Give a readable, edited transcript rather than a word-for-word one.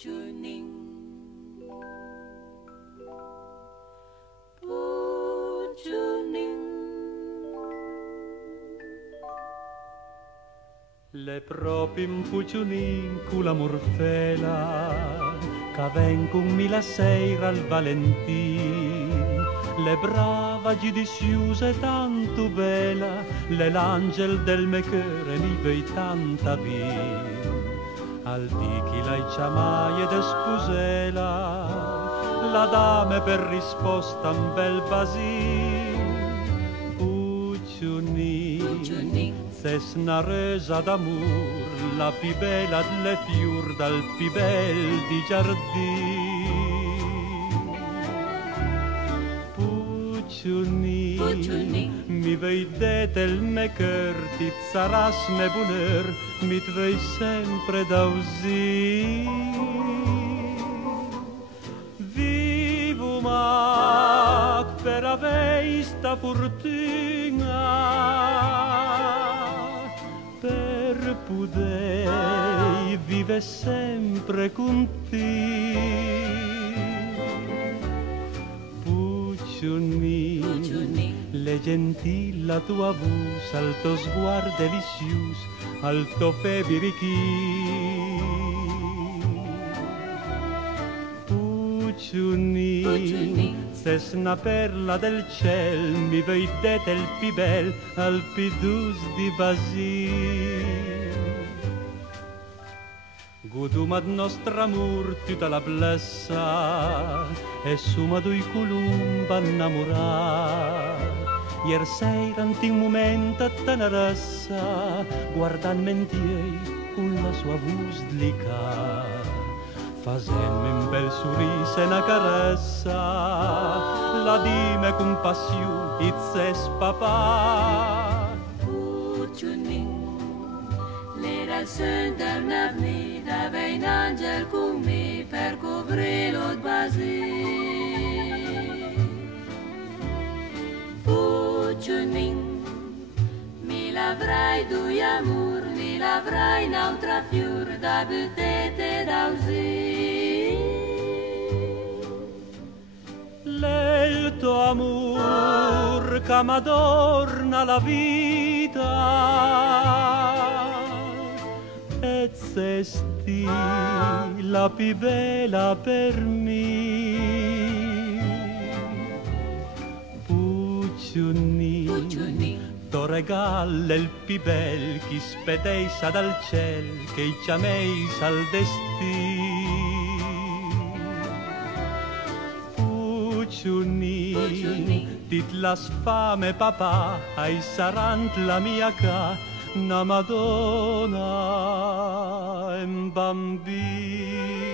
Pucciunin, Pucciunin. Le proprio in Pucciunin con la morfela, che vengono mila seira al Valentin, le brava giudiziosa e tanto bella, le l'angel del me cœur mi vei tanta bien. Al di chi la chiamaie de spusela, la dame per risposta un bel basin. Pucciunin, ses una resa d'amor, la più bella delle fior dal più bel di giardin. Pucciunin, mi vedete il me cœur, ti saras me bonheur, mi tvei sempre d'ausì. Vivo ma per avei sta fortuna, per poter vive sempre con te. Pucciunin, le gentilla tua voce, al tuo sguardo delicious, al tuo febbrichi. Pucciunin, ses una perla del ciel, mi vedete il più bel, al più dus di Basil. Gudum ad nostra amor tutta la blessa, e suma dui columba innamorà. Ier sera in un momento teneressa, guardando in tiei con la sua voce delicata, facendo un bel sorriso e una carezza, la dime con passione, it's papà. Pucciunin, l'era il sen d'un avenir, aveva un angel con me per coprirlo di basil. Pucciunin, mi l'avrai due amor, mi l'avrai un'altra fior da buttete d'ausì. Lei il tuo amor che m'adorna la vita, e sesti la più bella per me. Pucciunin, t'ho regala il più bel chi spedessa dal ciel che i chiameis al destin. Pucciunin, dit las fame papà, ai sarant la mia ca, una Madonna e un bambino.